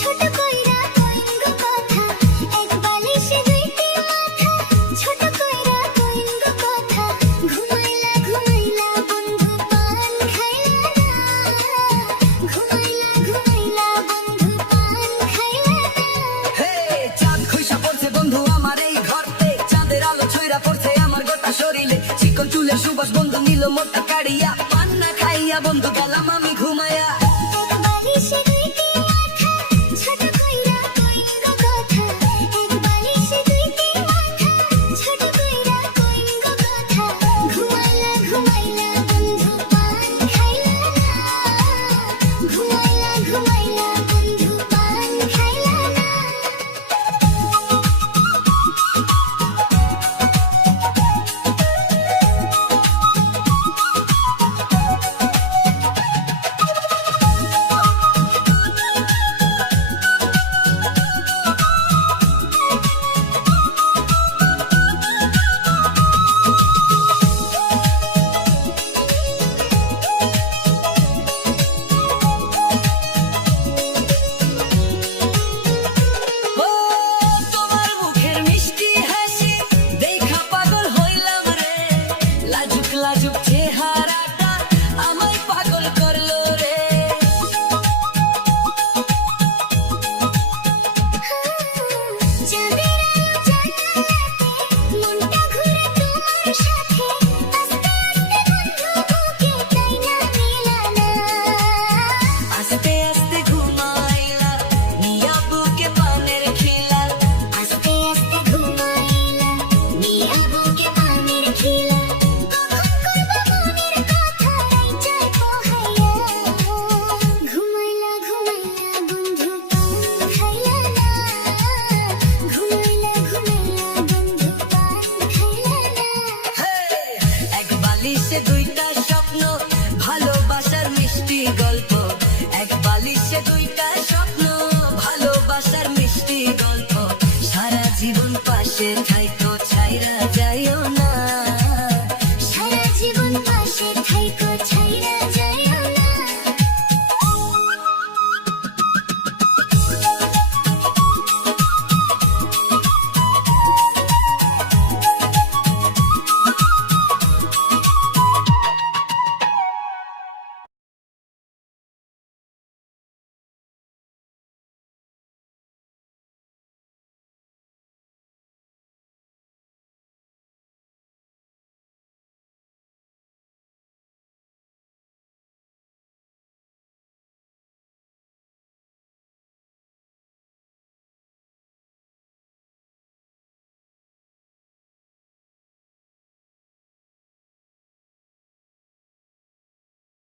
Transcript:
ছোট কইরা কইঙ্গ কথা এক বালিশে দুইটি মাথা ছোট কইরা কইঙ্গ কথা ঘুমাইলা ঘুমাইলা বন্ধু পান খাইলা না ঘুমাইলা ঘুমাইলা বন্ধু পান খাইলা না হে চাঁদ খইসা পড়ছে বন্ধু আমার এই ঘরতে চাঁদের আলো ছইরা পড়ছে আমার গোটা শরীরে চিকন চুলের সুবাস বন্ধু নিল মোটা কাড়িয়া পান না খাইয়া বন্ধু গেল